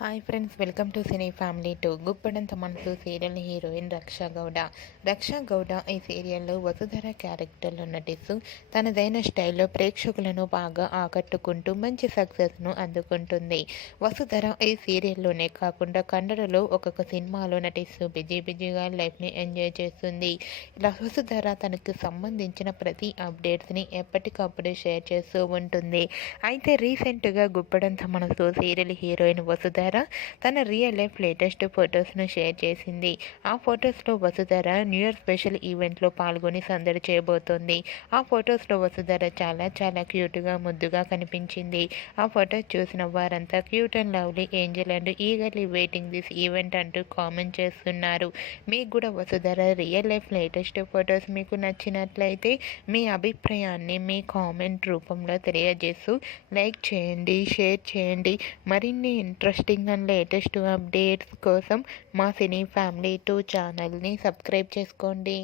Hi friends, welcome to cine family two. Guppedantha Manasu serial heroine Raksha Gowda. Raksha Gowda ఈ సీరియల్లో వసుధర క్యారెక్టర్లో నటిస్తూ తనదైన స్టైల్లో ప్రేక్షకులను బాగా ఆకట్టుకుంటూ మంచి సక్సెస్ను అందుకుంటుంది. వసుధర ఈ సీరియల్లోనే కాకుండా కన్నడలో ఒక్కొక్క సినిమాలో నటిస్తూ బిజీగా లైఫ్ని ఎంజాయ్ చేస్తుంది. ఇలా వసుధర తనకు సంబంధించిన ప్రతి అప్డేట్స్ని ఎప్పటికప్పుడు షేర్ చేస్తూ ఉంటుంది. అయితే రీసెంట్గా గుప్పడంత మనసు సీరియల్ హీరోయిన్ వసుధర తన రియల్ లైఫ్ లేటెస్ట్ ఫొటోస్ను షేర్ చేసింది. ఆ ఫొటోస్లో వసుధర న్యూ ఇయర్ స్పెషల్ ఈవెంట్లో పాల్గొని సందడి చేయబోతోంది. ఆ ఫొటోస్లో వసుధర చాలా క్యూట్గా ముద్దుగా కనిపించింది. ఆ ఫొటోస్ చూసిన వారంతా cute and lovely Angel and eagerly waiting this event అంటూ కామెంట్ చేస్తున్నారు. మీకు కూడా Vasudhara real life latest photos మీకు నచ్చినట్లయితే మీ అభిప్రాయాన్ని మీ కామెంట్ రూపంలో తెలియజేస్తూ లైక్ చేయండి, షేర్ చేయండి. మరిన్ని ఇంట్రెస్టింగ్ అండ్ లేటెస్ట్ అప్డేట్స్ కోసం మా సినీ ఫ్యామిలీ 2 ఛానల్ని సబ్స్క్రైబ్ చేసుకోండి.